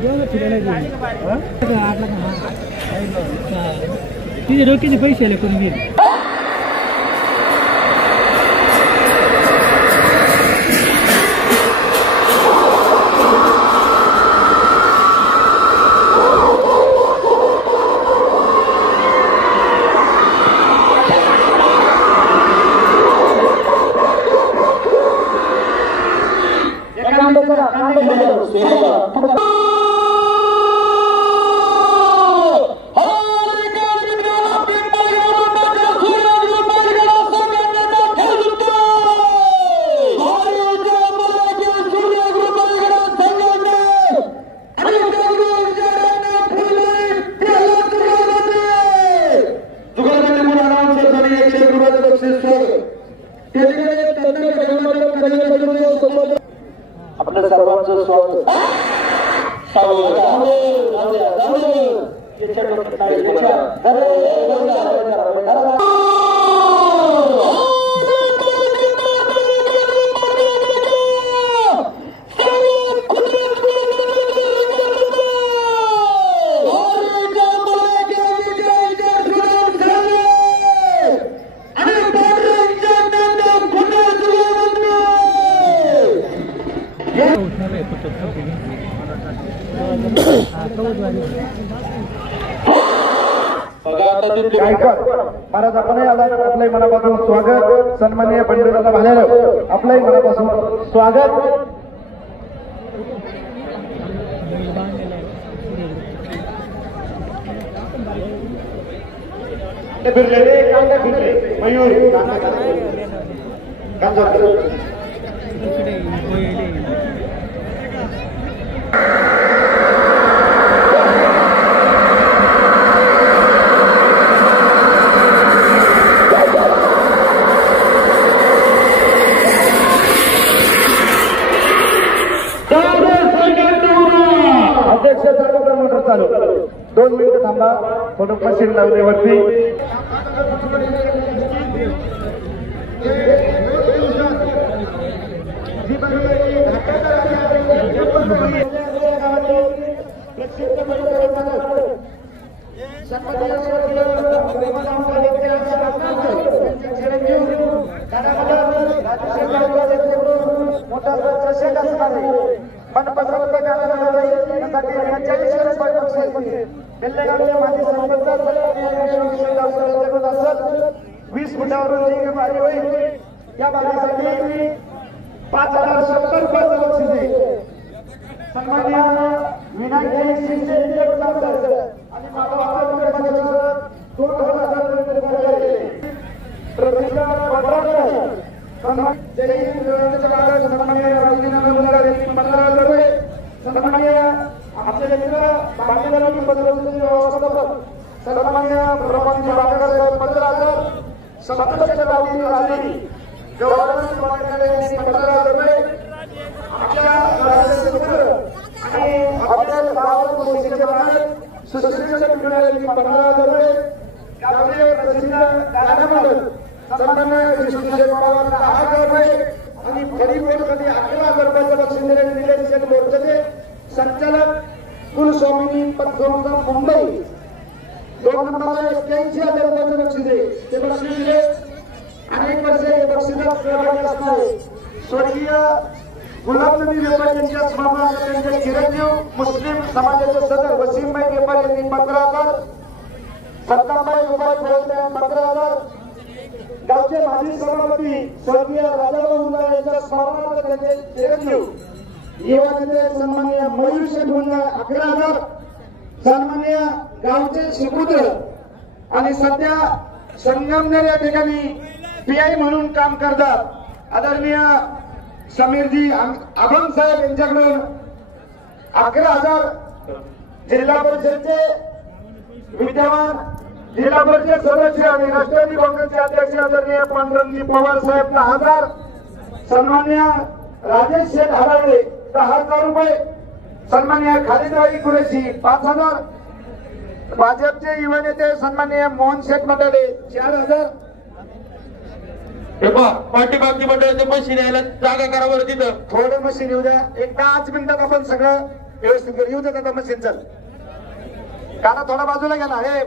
तिथे डोक्याचे पैसे आले कोणी गेले आपल्या सर्वांचं स्वागत महाराज आपणही आलात आपलंही मनापासून स्वागत सन्माननीय पंडितांना भालेराव आपलंही मनापासून स्वागत मयूर चालू 2 मिनिटं थांबा फोटो मशीन लावल्यावरती वीस फुटावरून बाजी होईल या भागासाठी 5070 रुपयाचं बक्षीस आहे. सन्माननीय विनायक शिंदे आणि माझा 2000 रुपये प्रतिष्ठा सन्माननीय राजकीय 15,000 रुपये सन्माननीय आपल्या भागीदारांनी व्यवस्थापक सन्माननीय प्रभाजी बागेकर साहेब 15,000 सत्ताच्या गावची आली गव्हर्नमेंट यांनी 15,000 रुपये आपल्या आणि आपल्या गावात सुशिक्षित मिळालेली 15,000 रुपये गावचे प्रसिद्ध गायकवाड सन्माननीय कृष्णशेठ पवार 10,000 रुपये आणि फरीदकोटमध्ये 11,000 रुपयाचं बक्षीस दिलेले शेठ मोर्चाचे संचालक कुलस्वामिनी पतसंस्था मुंबई 2 नंबरला 81,000 रुपयाचं बक्षीस आहे. ते बक्षीस दिले अनेक वर्षे हे बक्षिसात सहभागी असणारे स्वर्गीय गुलाबनबी व्यापारी यांच्या स्मरणार्थ त्यांचे चिरंजीव मुस्लिम समाजाचे सदस्य वसीमभाई व्यापारी यांनी 15,000 सत्ताबाई रुपये ठेवले 15,000 गावचे माजी सभापती स्वर्गीय राजाभाऊ मुंडा यांच्या स्मरणार्थ त्यांचे चिरंजीव युवानेते सन्माननीय मयूर शेठ मुंडा 11,000 सन्माननीय गावचे शिपुत्र आणि सध्या संगमनेर या ठिकाणी पीआय म्हणून काम करतात आदरणीय समीरजी अभंग साहेब यांच्याकडून 11,000 जिल्हा परिषदचे विद्यमान जिल्हा परिषद सदस्य आणि राष्ट्रवादी काँग्रेसचे अध्यक्ष आदरणीय पांडुरंगजी पवार साहेब 10,000 सन्माननीय राजेश शेठ हराळे 10,000 रुपये सन्माननीय खालिदभाई कुरेशी 5,000 भाजपचे युवा नेते सन्माननीय मोहन शेठ मंडळे 4,000 पाठीमागची मंडळाचे मशीन यायला जागा करा बरं तिथं थोडं मशीन येऊ द्या एक 5 मिनिटात आपण सगळं व्यवस्थित कर. येऊ देत आता मशीन चल. काना थोडा बाजूला गेला हे